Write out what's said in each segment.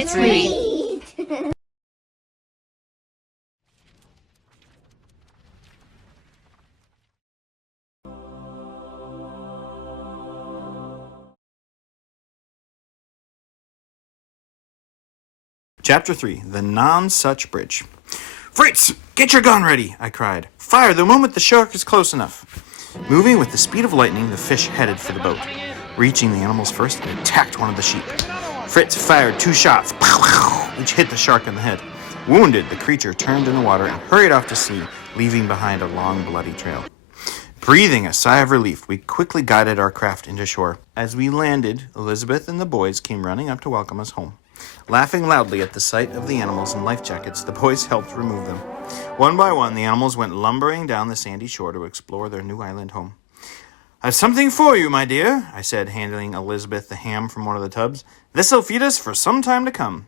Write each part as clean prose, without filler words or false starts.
Let's read. Chapter 3, The Nonsuch Bridge. "Fritz, get your gun ready," I cried. "Fire the moment the shark is close enough." Moving with the speed of lightning, the fish headed for the boat. Reaching the animals first, it attacked one of the sheep. Fritz fired 2 shots, which hit the shark in the head. Wounded, the creature turned in the water and hurried off to sea, leaving behind a long, bloody trail. Breathing a sigh of relief, we quickly guided our craft into shore. As we landed, Elizabeth and the boys came running up to welcome us home. Laughing loudly at the sight of the animals in life jackets, the boys helped remove them. One by one, the animals went lumbering down the sandy shore to explore their new island home. "I've something for you, my dear," I said, handing Elizabeth the ham from one of the tubs. "This'll feed us for some time to come."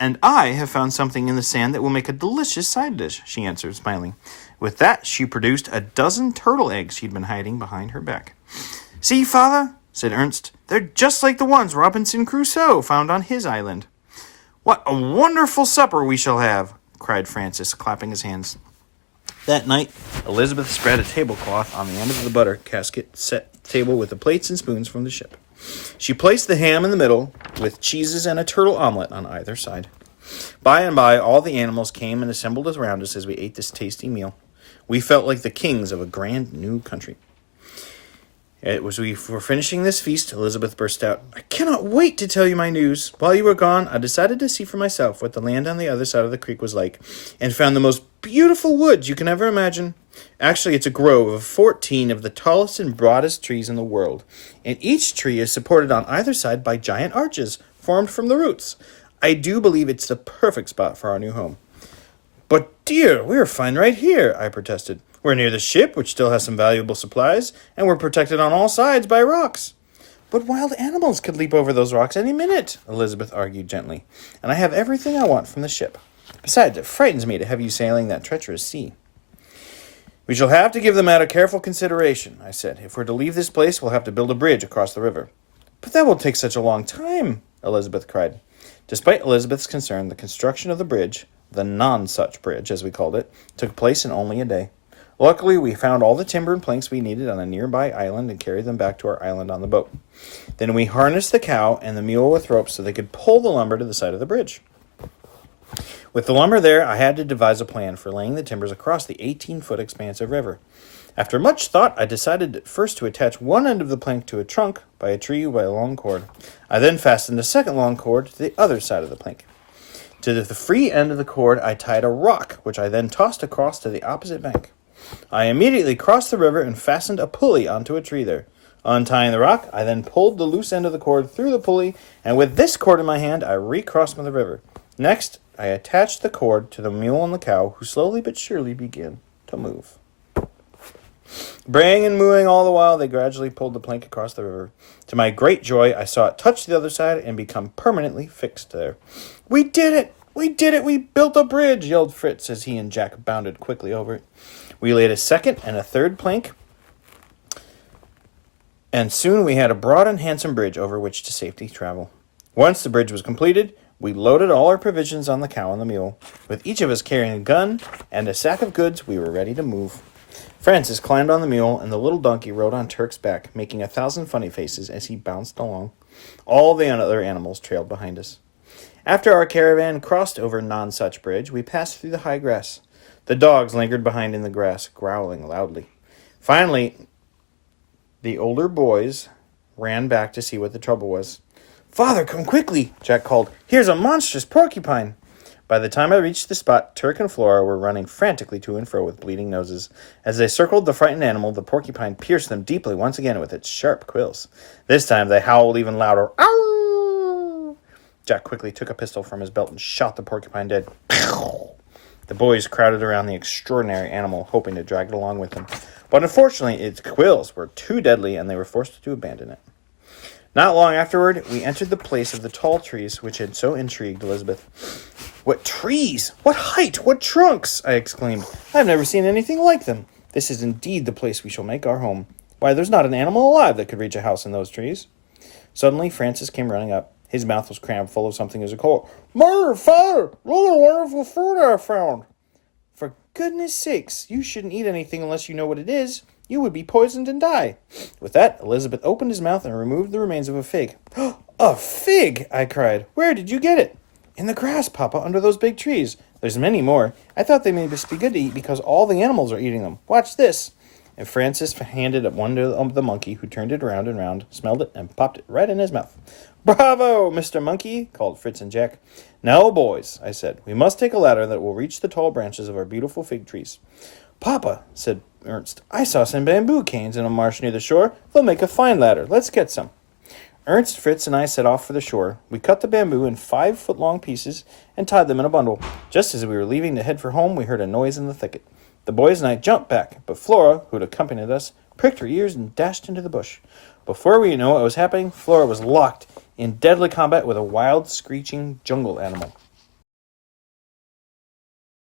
"And I have found something in the sand that will make a delicious side dish," she answered, smiling. With that, she produced a dozen turtle eggs she'd been hiding behind her back. "See, Father," said Ernst, "they're just like the ones Robinson Crusoe found on his island." "What a wonderful supper we shall have," cried Francis, clapping his hands. That night, Elizabeth spread a tablecloth on the end of the butter casket, set the table with the plates and spoons from the ship. She placed the ham in the middle, with cheeses and a turtle omelet on either side. By and by, all the animals came and assembled around us as we ate this tasty meal. We felt like the kings of a grand new country. As we were finishing this feast, Elizabeth burst out, "I cannot wait to tell you my news. While you were gone, I decided to see for myself what the land on the other side of the creek was like, and found the most beautiful woods you can ever imagine. Actually, it's a grove of 14 of the tallest and broadest trees in the world, and each tree is supported on either side by giant arches formed from the roots. I do believe it's the perfect spot for our new home." "But, dear, we're fine right here," I protested. "We're near the ship, which still has some valuable supplies, and we're protected on all sides by rocks." "But wild animals could leap over those rocks any minute," Elizabeth argued gently, "and I have everything I want from the ship. Besides, it frightens me to have you sailing that treacherous sea." "We shall have to give the matter careful consideration," I said. "If we're to leave this place, we'll have to build a bridge across the river." "But that will take such a long time," Elizabeth cried. Despite Elizabeth's concern, the construction of the bridge, the Nonsuch Bridge, as we called it, took place in only a day. Luckily, we found all the timber and planks we needed on a nearby island and carried them back to our island on the boat. Then we harnessed the cow and the mule with ropes so they could pull the lumber to the side of the bridge. With the lumber there, I had to devise a plan for laying the timbers across the 18-foot expanse of river. After much thought, I decided first to attach one end of the plank to a trunk by a tree by a long cord. I then fastened a second long cord to the other side of the plank. To the free end of the cord, I tied a rock, which I then tossed across to the opposite bank. I immediately crossed the river and fastened a pulley onto a tree there. Untying the rock, I then pulled the loose end of the cord through the pulley, and with this cord in my hand, I recrossed the river. Next, I attached the cord to the mule and the cow, who slowly but surely began to move. Braying and mooing all the while, they gradually pulled the plank across the river. To my great joy, I saw it touch the other side and become permanently fixed there. "We did it! We did it! We built a bridge!" yelled Fritz as he and Jack bounded quickly over it. We laid a second and a third plank, and soon we had a broad and handsome bridge over which to safely travel. Once the bridge was completed, we loaded all our provisions on the cow and the mule. With each of us carrying a gun and a sack of goods, we were ready to move. Francis climbed on the mule, and the little donkey rode on Turk's back, making 1,000 funny faces as he bounced along. All the other animals trailed behind us. After our caravan crossed over Nonsuch Bridge, we passed through the high grass. The dogs lingered behind in the grass, growling loudly. Finally, the older boys ran back to see what the trouble was. "Father, come quickly," Jack called. "Here's a monstrous porcupine." By the time I reached the spot, Turk and Flora were running frantically to and fro with bleeding noses. As they circled the frightened animal, the porcupine pierced them deeply once again with its sharp quills. This time they howled even louder. "Ow!" Jack quickly took a pistol from his belt and shot the porcupine dead. The boys crowded around the extraordinary animal, hoping to drag it along with them. But unfortunately, its quills were too deadly, and they were forced to abandon it. Not long afterward, we entered the place of the tall trees which had so intrigued Elizabeth. "What trees! What height! What trunks!" I exclaimed. "I have never seen anything like them. This is indeed the place we shall make our home. Why, there's not an animal alive that could reach a house in those trees." Suddenly, Francis came running up. His mouth was crammed full of something as a cold. Mother, father, look at the wonderful fruit I found. For goodness sakes, you shouldn't eat anything unless you know what it is. You would be poisoned and die. With that, Elizabeth opened his mouth and removed the remains of a fig. A fig, I cried. Where did you get it? In the grass, Papa, under those big trees. There's many more. I thought they must be good to eat because all the animals are eating them. Watch this. And Francis handed it one to the monkey, who turned it round and round, smelled it, and popped it right in his mouth. Bravo, Mr. Monkey, called Fritz and Jack. Now, boys, I said, we must take a ladder that will reach the tall branches of our beautiful fig trees. Papa, said Ernst, I saw some bamboo canes in a marsh near the shore. They'll make a fine ladder. Let's get some. Ernst, Fritz, and I set off for the shore. We cut the bamboo in 5-foot-long pieces and tied them in a bundle. Just as we were leaving to head for home, we heard a noise in the thicket. The boys and I jumped back, but Flora, who had accompanied us, pricked her ears and dashed into the bush. Before we knew what was happening, Flora was locked in deadly combat with a wild, screeching jungle animal.